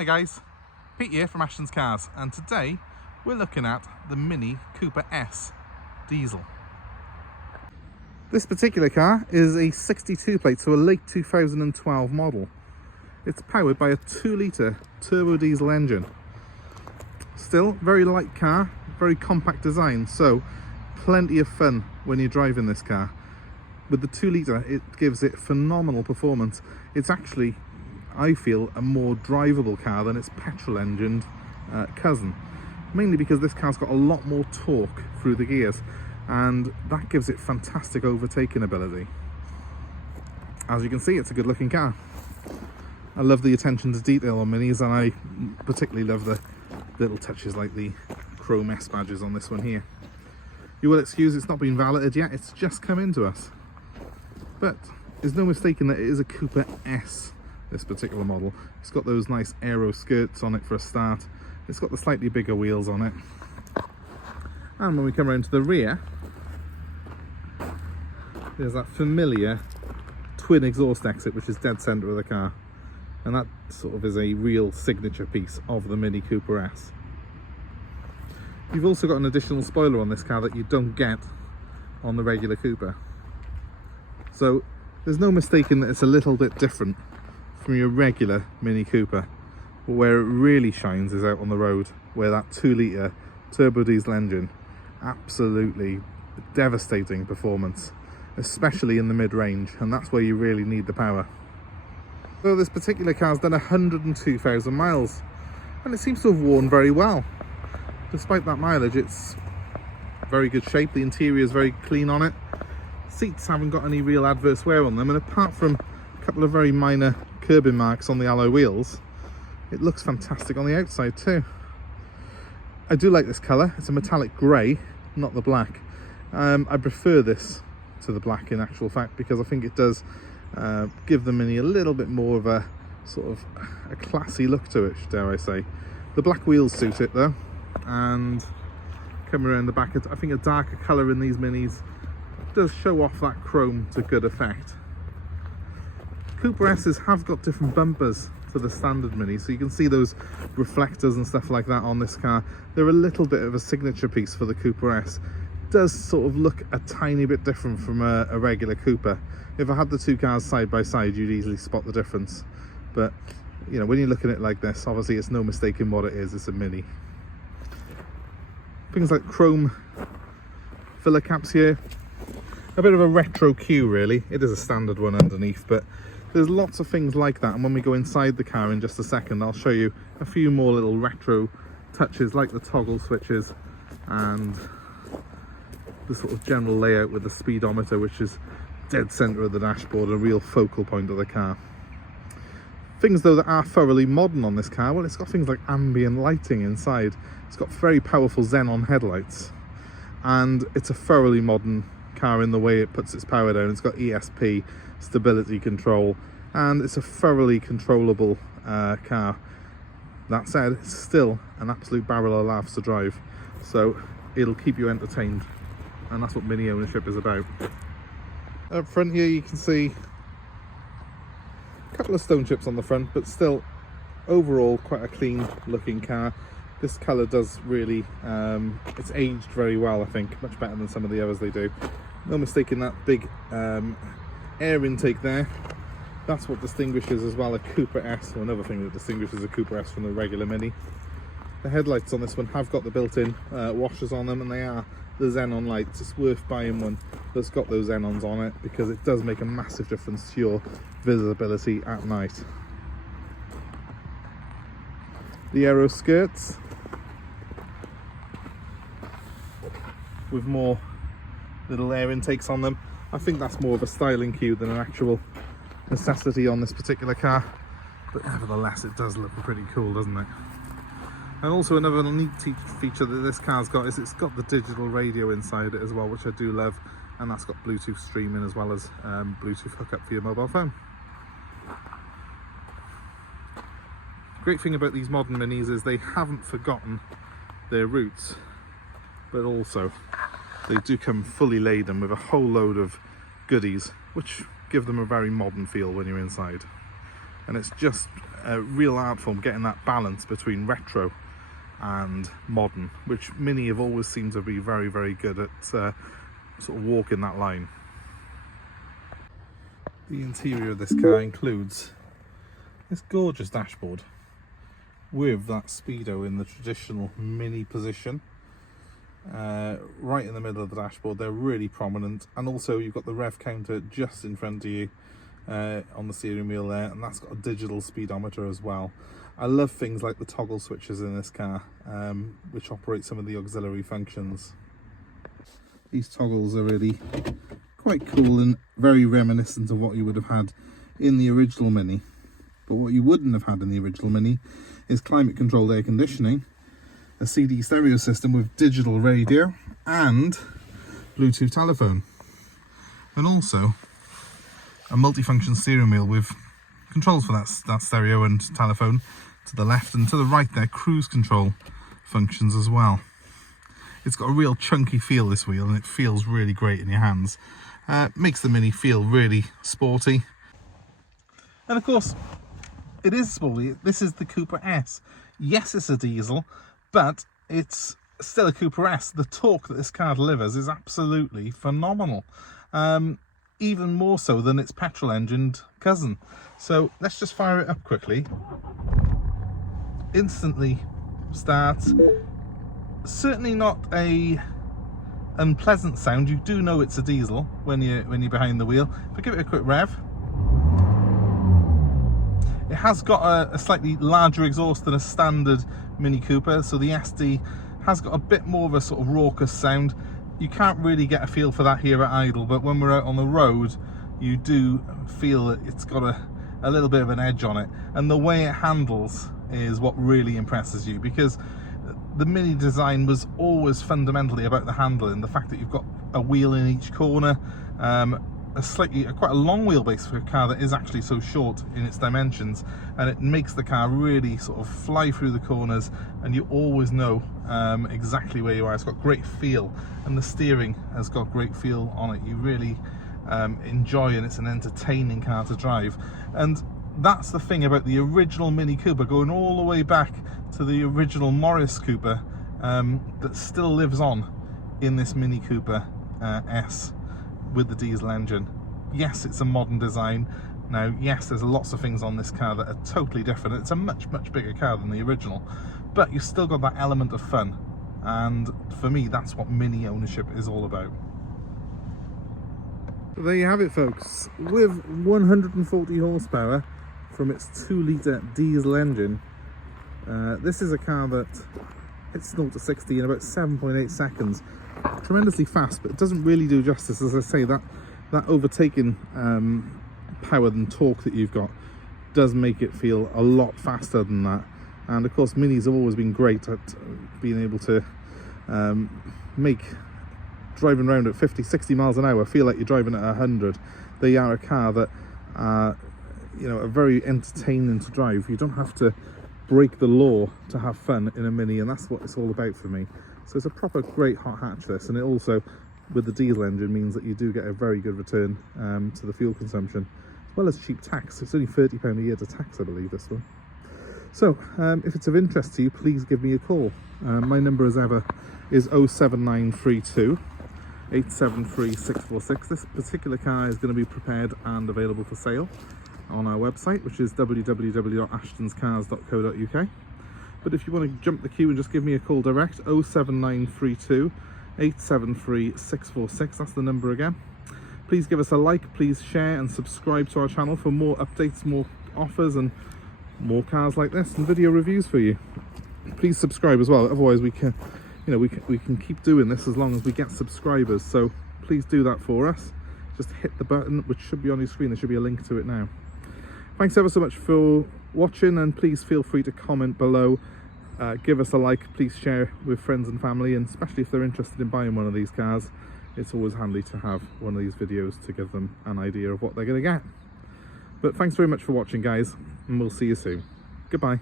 Hi guys, Pete here from Ashton's Cars, and today we're looking at the Mini Cooper S diesel. This particular car is a 62 plate, so a late 2012 model. It's powered by a 2-litre turbo diesel engine. Still, very light car, very compact design, so plenty of fun when you're driving this car. With the 2-litre, it gives it phenomenal performance. It's actually, I feel, a more drivable car than its petrol-engined cousin, mainly because this car's got a lot more torque through the gears, and that gives it fantastic overtaking ability. As you can see, it's a good-looking car. I love the attention to detail on Minis, and I particularly love the little touches like the chrome S badges on this one here. You will excuse it's not been valeted yet, it's just come into us. But there's no mistaking that it is a Cooper S, this particular model. It's got those nice Aero skirts on it for a start. It's got the slightly bigger wheels on it. And when we come around to the rear, there's that familiar twin exhaust exit, which is dead centre of the car. And that sort of is a real signature piece of the Mini Cooper S. You've also got an additional spoiler on this car that you don't get on the regular Cooper. So there's no mistaking that it's a little bit different from your regular Mini Cooper. But where it really shines is out on the road, where that 2-litre turbo diesel engine, absolutely devastating performance, especially in the mid-range, and that's where you really need the power. So this particular car's done 102,000 miles, and it seems to have worn very well. Despite that mileage, it's very good shape. The interior is very clean on it. Seats haven't got any real adverse wear on them, and apart from a couple of very minor curbing marks on the alloy wheels, it looks fantastic on the outside too. I do like this colour. It's a metallic grey, not the black. I prefer this to the black in actual fact, because I think it does give the Mini a little bit more of a sort of a classy look to it, dare I say. The black wheels suit it though, and coming around the back, I think a darker colour in these Minis does show off that chrome to good effect. Cooper S's have got different bumpers to the standard Mini, so you can see those reflectors and stuff like that on this car. They're a little bit of a signature piece for the Cooper S. Does sort of look a tiny bit different from a regular Cooper. If I had the two cars side by side, you'd easily spot the difference. But you know, when you're looking at it like this, obviously it's no mistaking what it is. It's a Mini. Things like chrome filler caps here. A bit of a retro queue really. It is a standard one underneath, but there's lots of things like that, and when we go inside the car in just a second, I'll show you a few more little retro touches, like the toggle switches and the sort of general layout with the speedometer, which is dead centre of the dashboard, a real focal point of the car. Things though that are thoroughly modern on this car, well, it's got things like ambient lighting inside. It's got very powerful Xenon headlights, and it's a thoroughly modern car in the way it puts its power down. It's got ESP, stability control, and it's a thoroughly controllable car. That said, it's still an absolute barrel of laughs to drive, so it'll keep you entertained, and that's what Mini ownership is about. Up front here you can see a couple of stone chips on the front, but still overall quite a clean looking car. This colour does really, it's aged very well, I think, much better than some of the others they do. No mistaking that big air intake there. That's what distinguishes as well a Cooper S, or another thing that distinguishes a Cooper S from the regular Mini. The headlights on this one have got the built-in washers on them, and they are the Xenon lights. It's worth buying one that's got those Xenons on it, because it does make a massive difference to your visibility at night. The Aero skirts with more little air intakes on them. I think that's more of a styling cue than an actual necessity on this particular car, but nevertheless it does look pretty cool, doesn't it? And also another neat feature that this car's got is it's got the digital radio inside it as well, which I do love, and that's got Bluetooth streaming as well as Bluetooth hookup for your mobile phone. Great thing about these modern Minis is they haven't forgotten their roots, but also they do come fully laden with a whole load of goodies, which give them a very modern feel when you're inside. And it's just a real art form getting that balance between retro and modern, which Mini have always seemed to be very, very good at sort of walking that line. The interior of this car includes this gorgeous dashboard with that speedo in the traditional Mini position, right in the middle of the dashboard. They're really prominent, and also you've got the rev counter just in front of you on the steering wheel there, and that's got a digital speedometer as well. I love things like the toggle switches in this car, which operate some of the auxiliary functions. These toggles are really quite cool and very reminiscent of what you would have had in the original Mini. But what you wouldn't have had in the original Mini is climate controlled air conditioning, a CD stereo system with digital radio and Bluetooth telephone, and also a multifunction steering wheel with controls for that stereo and telephone to the left, and to the right there cruise control functions as well. It's got a real chunky feel, this wheel, and it feels really great in your hands. Makes the Mini feel really sporty. And of course, it is sporty. This is the Cooper S. Yes, it's a diesel, but it's still a Cooper S. The torque that this car delivers is absolutely phenomenal. Even more so than its petrol-engined cousin. So let's just fire it up quickly. Instantly starts. Certainly not a unpleasant sound. You do know it's a diesel when you're behind the wheel. If I give it a quick rev, it has got a slightly larger exhaust than a standard Mini Cooper, so the SD has got a bit more of a sort of raucous sound. You can't really get a feel for that here at idle, but when we're out on the road, you do feel that it's got a little bit of an edge on it. And the way it handles is what really impresses you, because the Mini design was always fundamentally about the handling, the fact that you've got a wheel in each corner, quite a long wheelbase for a car that is actually so short in its dimensions, and it makes the car really sort of fly through the corners, and you always know exactly where you are. It's got great feel, and the steering has got great feel on it. You really enjoy, and it's an entertaining car to drive. And that's the thing about the original Mini Cooper, going all the way back to the original Morris Cooper, that still lives on in this Mini Cooper S with the diesel engine. Yes, it's a modern design. Now, yes, there's lots of things on this car that are totally different. It's a much bigger car than the original, but you've still got that element of fun. And for me, that's what Mini ownership is all about. There you have it, folks. With 140 horsepower from its 2-litre diesel engine, this is a car that hits 0 to 60 in about 7.8 seconds. Tremendously fast, but it doesn't really do justice. As I say, that overtaking power and torque that you've got does make it feel a lot faster than that. And of course, Minis have always been great at being able to make driving around at 50-60 miles an hour feel like you're driving at 100. They are a car that are very entertaining to drive. You don't have to break the law to have fun in a Mini, and that's what it's all about for me. So it's a proper great hot hatch, this, and it also, with the diesel engine, means that you do get a very good return to the fuel consumption, as well as cheap tax. It's only £30 a year to tax, I believe, this one. So if it's of interest to you, please give me a call. My number, as ever, is 07932 873 646. This particular car is going to be prepared and available for sale on our website, which is www.ashtonscars.co.uk. But if you want to jump the queue and just give me a call direct, 07932 873 646, that's the number again. Please give us a like, please share and subscribe to our channel for more updates, more offers and more cars like this and video reviews for you. Please subscribe as well, otherwise we can keep doing this as long as we get subscribers. So please do that for us. Just hit the button which should be on your screen. There should be a link to it now. Thanks ever so much for watching, and please feel free to comment below, give us a like, please share with friends and family, and especially if they're interested in buying one of these cars, it's always handy to have one of these videos to give them an idea of what they're going to get. But thanks very much for watching, guys, and we'll see you soon. Goodbye.